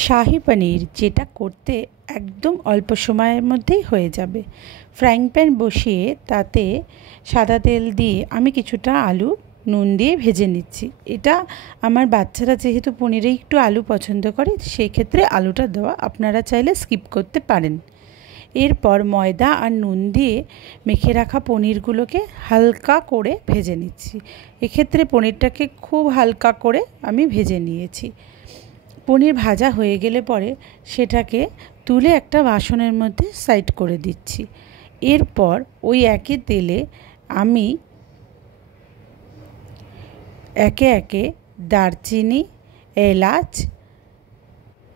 শাহি পনির যেটা করতে একদম অল্প সময়ের মধ্যেই হয়ে যাবে। ফ্রাইং প্যান বসিয়ে তাতে সাদা তেল দিয়ে আমি কিছুটা আলু নুন দিয়ে ভেজে নিচ্ছি। এটা আমার বাচ্চারা যেহেতু পনিরে একটু আলু পছন্দ করে, সেই ক্ষেত্রে আলুটা দেওয়া আপনারা চাইলে স্কিপ করতে পারেন। এরপর ময়দা আর নুন দিয়ে মেখে রাখা পনিরগুলোকে হালকা করে ভেজে নিচ্ছি। এক্ষেত্রে পনিরটাকে খুব হালকা করে আমি ভেজে নিয়েছি। পনির ভাজা হয়ে গেলে পরে সেটাকে তুলে একটা বাসনের মধ্যে সাইড করে দিচ্ছি। এরপর ওই একই তেলে আমি একে একে দারচিনি, এলাচ,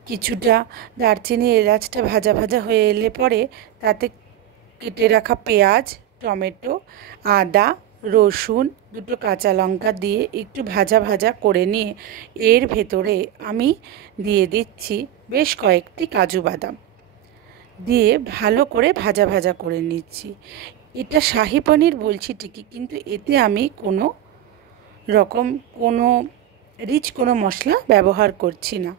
কিছুটা দারচিনি এলাচটা ভাজা ভাজা হয়ে এলে পরে তাতে কেটে রাখা পেঁয়াজ, টমেটো, আদা, রসুন, দুটো কাঁচা লঙ্কা দিয়ে একটু ভাজা ভাজা করে নিয়ে এর ভেতরে আমি দিয়ে দিচ্ছি বেশ কয়েকটি কাজু বাদাম দিয়ে ভালো করে ভাজা ভাজা করে নিচ্ছি। এটা শাহি পনির বলছি ঠিকই, কিন্তু এতে আমি কোনো রিচ কোনো মশলা ব্যবহার করছি না।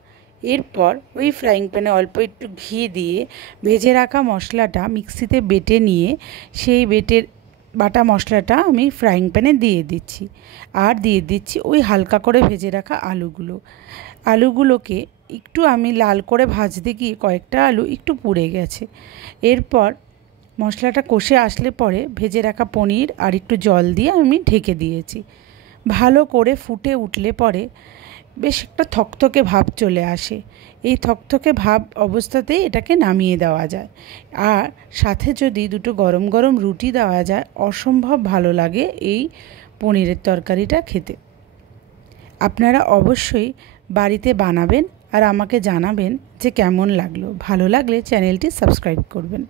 এরপর ওই ফ্রাইং প্যানে অল্প একটু ঘি দিয়ে ভেজে রাখা মশলাটা মিক্সিতে বেটে নিয়ে সেই বাটা মশলাটা আমি ফ্রাইং প্যানে দিয়ে দিচ্ছি। আর দিয়ে দিচ্ছি ওই হালকা করে ভেজে রাখা আলুগুলোকে একটু আমি লাল করে ভাজতে গিয়ে কয়েকটা আলু একটু পুড়ে গেছে। এরপর মশলাটা কষে আসলে পরে ভেজে রাখা পনির আর একটু জল দিয়ে আমি ঢেকে দিয়েছি। ভালো করে ফুটে উঠলে পরে বেশ একটা থকথকে ভাব চলে আসে। এই থকথকে ভাব অবস্থাতেই এটাকে নামিয়ে দেওয়া যায়। আর সাথে যদি দুটো গরম গরম রুটি দেওয়া যায়, অসম্ভব ভালো লাগে এই পনিরের তরকারিটা খেতে। আপনারা অবশ্যই বাড়িতে বানাবেন আর আমাকে জানাবেন যে কেমন লাগলো। ভালো লাগলে চ্যানেলটি সাবস্ক্রাইব করবেন।